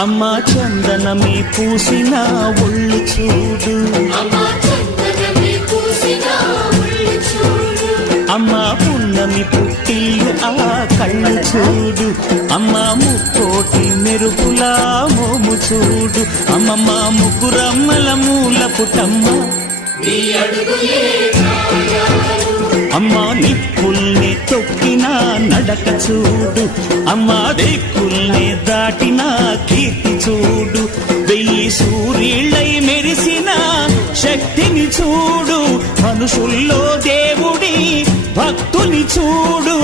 అమ్మా చందనమి పూసిన ఒళ్ళు చూడు, అమ్మా పున్నమి పుట్టిల్లు ఆ కళ్ళు చూడు, అమ్మా ముక్కోటి మెరుపులా మోము చూడు, అమ్మమ్మ ముగ్గురమ్మల మూల పుటమ్మ అమ్మా నిప్పుల్ని తొక్కిన నడక చూడు, అమ్మా దిక్కుల్ని దాటిన కీర్తి చూడు, 1000 సూర్యుళ్ళై మెరిసిన శక్తిని చూడు, మనుషుల్లో దేవుడి భక్తుని చూడు.